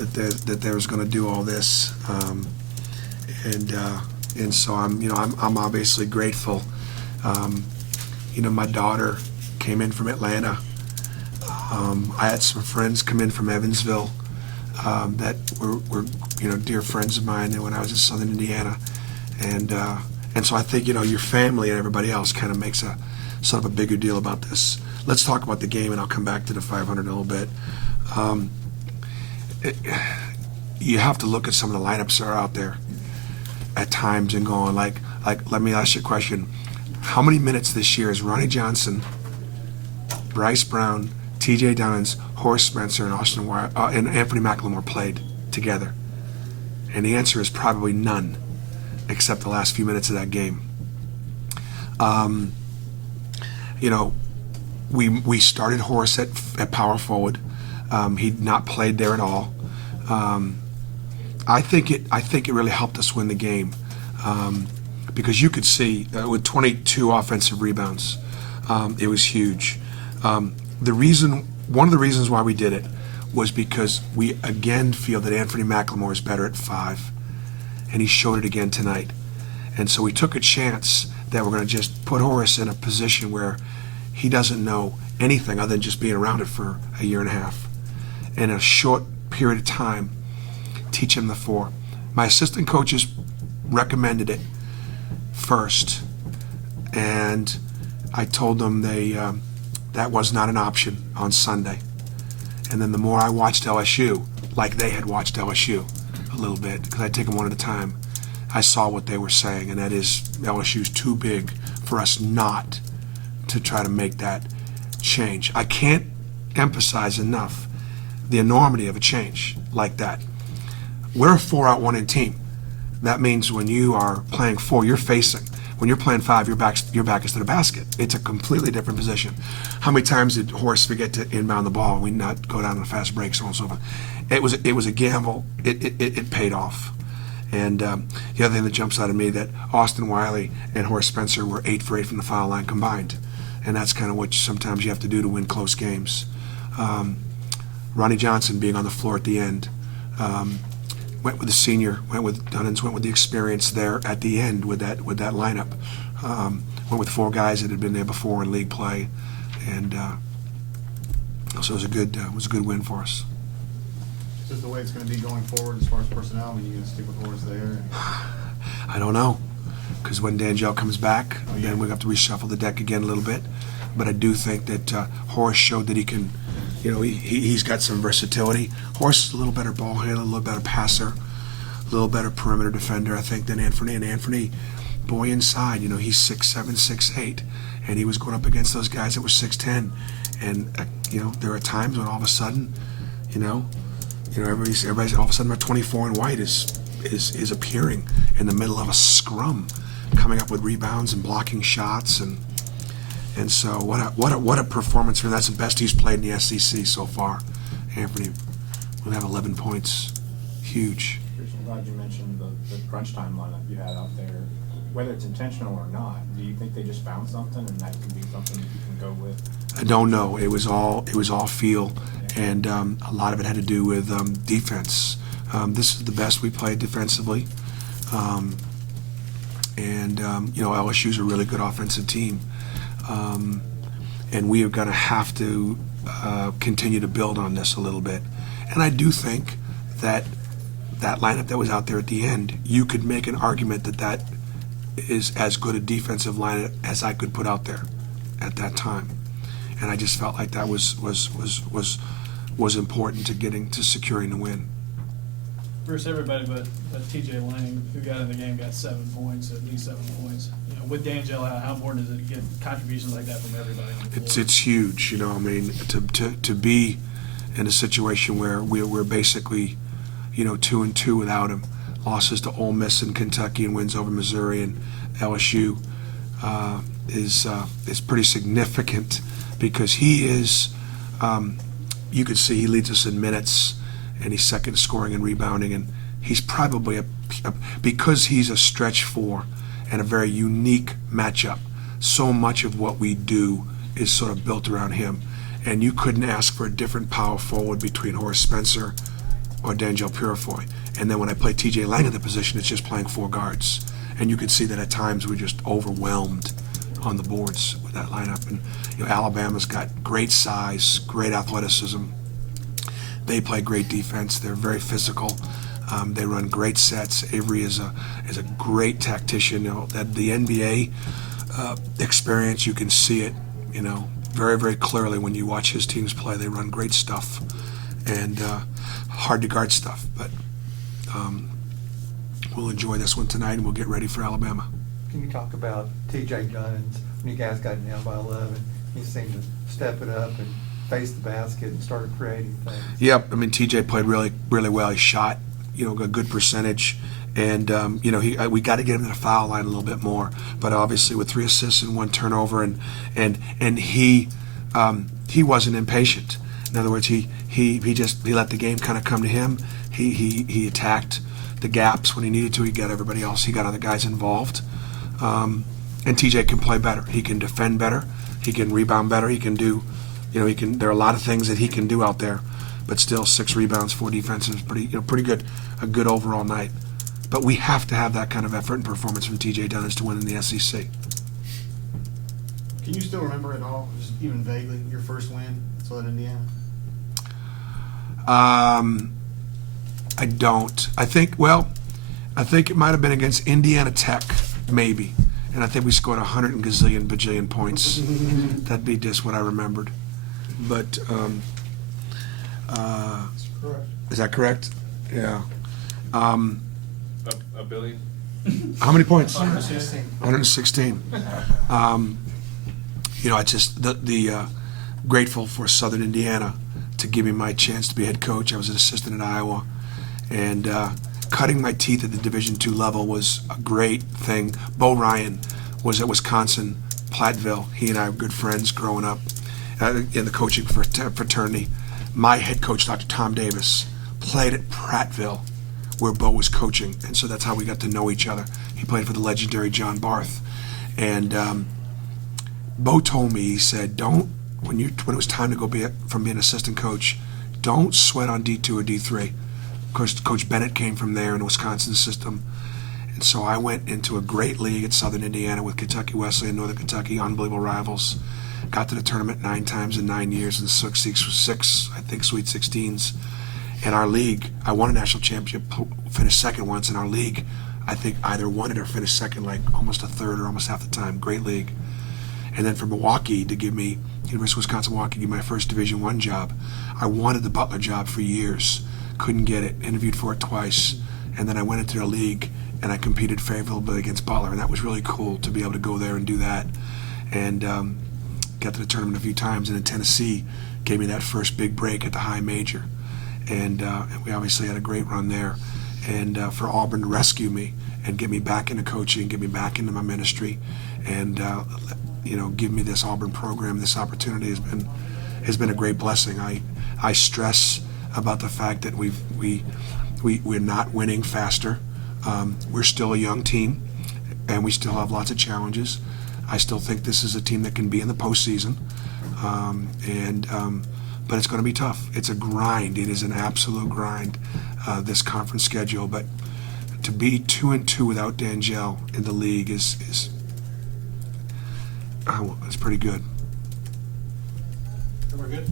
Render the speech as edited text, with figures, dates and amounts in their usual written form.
that they was going to do all this, and so I'm obviously grateful. My daughter came in from Atlanta. I had some friends come in from Evansville that were dear friends of mine when I was in Southern Indiana, and so I think your family and everybody else kind of makes a sort of a bigger deal about this. Let's talk about the game, and I'll come back to the 500 in a little bit. You have to look at some of the lineups that are out there at times and going like let me ask you a question. How many minutes this year has Ronnie Johnson, Bryce Brown, T.J. Dunnins, Horace Spencer, and and Anthony McLemore played together? And the answer is probably none, except the last few minutes of that game. We started Horace at power forward. He'd not played there at all. I think it really helped us win the game, because you could see with 22 offensive rebounds, it was huge. One of the reasons why we did it was because we again feel that Anthony McLemore is better at 5, and he showed it again tonight. And so we took a chance that we're going to just put Horace in a position where he doesn't know anything other than just being around it for a year and a half. In a short period of time, teach him the 4. My assistant coaches recommended it first, and I told them that was not an option on Sunday. And then the more I watched LSU, like they had watched LSU a little bit, because I take them one at a time, I saw what they were saying, and that is LSU's too big for us not to try to make that change. I can't emphasize enough the enormity of a change like that. We're a 4-out-1-in team. That means when you are playing 4, you're facing. When you're playing 5, your back is to the basket. It's a completely different position. How many times did Horace forget to inbound the ball and we not go down on a fast break, so on and so forth? It was a gamble. It paid off. And the other thing that jumps out at me, that Austin Wiley and Horace Spencer were 8 for 8 from the foul line combined. And that's kind of what sometimes you have to do to win close games. Ronnie Johnson being on the floor at the end, went with the senior, went with Dunnins, went with the experience there at the end with that lineup. Went with 4 guys that had been there before in league play, and so it was a good win for us. Is this the way it's going to be going forward as far as personnel? I mean, you going to stick with Horace there? I don't know, because when D'Angelo comes back, then we'll have to reshuffle the deck again a little bit. But I do think that Horace showed that he can. He's got some versatility. Horace is a little better ball handler, a little better passer, a little better perimeter defender, I think, than Anthony. And Anthony, boy inside, he's 6'7", 6'8", and he was going up against those guys that were 6'10". And there are times when all of a sudden, everybody's all of a sudden, about 24 and white is appearing in the middle of a scrum, coming up with rebounds and blocking shots and so what a performance for him. That's the best he's played in the SEC so far. Anthony will have 11 points. Huge. I'm glad you mentioned the crunch time lineup you had out there. Whether it's intentional or not, do you think they just found something and that can be something that you can go with? I don't know. It was all feel, and a lot of it had to do with defense. This is the best we played defensively, LSU's a really good offensive team. And we are going to have to continue to build on this a little bit. And I do think that lineup that was out there at the end, you could make an argument that is as good a defensive lineup as I could put out there at that time. And I just felt like that was important to securing the win. Versus everybody but T.J. Lang, who got in the game, got 7 points, at least 7 points. With D'Angelo, how important is it to get contributions like that from everybody on the floor? It's huge, to be in a situation where we're basically, 2-2 without him. Losses to Ole Miss and Kentucky and wins over Missouri and LSU is pretty significant, because he is, you could see he leads us in minutes, and he's second scoring and rebounding, and he's probably because he's a stretch 4 and a very unique matchup. So much of what we do is sort of built around him, and you couldn't ask for a different power forward between Horace Spencer or D'Angelo Purifoy. And then when I play TJ Lang in the position, it's just playing 4 guards. And you could see that at times we're just overwhelmed on the boards with that lineup. And Alabama's got great size, great athleticism. They play great defense. They're very physical. They run great sets. Avery is a great tactician. That the NBA experience, you can see it, very, very clearly when you watch his teams play. They run great stuff and hard to guard stuff. But we'll enjoy this one tonight, and we'll get ready for Alabama. Can you talk about T.J. Gunnins? When you guys got down by 11, he seemed to step it up and face the basket and started creating things. Yep, I mean TJ played really, really well. He shot, a good percentage, and we got to get him to the foul line a little bit more. But obviously, with 3 assists and 1 turnover, and he wasn't impatient. In other words, he let the game kind of come to him. He attacked the gaps when he needed to. He got everybody else. He got other guys involved. And TJ can play better. He can defend better. He can rebound better. He can do, there are a lot of things that he can do out there. But still, 6 rebounds, 4 defenses, pretty good, a good overall night. But we have to have that kind of effort and performance from TJ Gunnins to win in the SEC. Can you still remember it all, just even vaguely, your first win at Southern Indiana? I don't. I think it might have been against Indiana Tech, maybe. And I think we scored 100 and gazillion bajillion points. That'd be just what I remembered. But is that correct? Yeah. A billion? How many points? 116. 116. I just the grateful for Southern Indiana to give me my chance to be head coach. I was an assistant at Iowa, and cutting my teeth at the Division II level was a great thing. Bo Ryan was at Wisconsin Platteville. He and I were good friends growing up in the coaching fraternity. My head coach, Dr. Tom Davis, played at Prattville, where Bo was coaching, and so that's how we got to know each other. He played for the legendary John Barth, and Bo told me, he said, when it was time to go from being assistant coach, don't sweat on D2 or D3. Of course, Coach Bennett came from there in the Wisconsin system, and so I went into a great league at Southern Indiana with Kentucky Wesleyan, Northern Kentucky, unbelievable rivals. Got to the tournament 9 times in 9 years and 6 I think, Sweet 16s. In our league, I won a national championship, finished second once in our league. I think either won it or finished second, like almost a third or almost half the time. Great league. And then for Milwaukee to give me, University of Wisconsin-Milwaukee, give me my first Division I job. I wanted the Butler job for years. Couldn't get it. Interviewed for it twice. And then I went into their league and I competed favorably against Butler. And that was really cool to be able to go there and do that. And got to the tournament a few times. And then Tennessee gave me that first big break at the high major. And we obviously had a great run there. And for Auburn to rescue me and get me back into coaching, get me back into my ministry, and give me this Auburn program, this opportunity has been a great blessing. I stress about the fact that we're not winning faster. We're still a young team, and we still have lots of challenges. I still think this is a team that can be in the postseason, but it's going to be tough. It's a grind. It is an absolute grind, this conference schedule. But to be 2-2 without D'Angelo in the league is it's pretty good. We're good?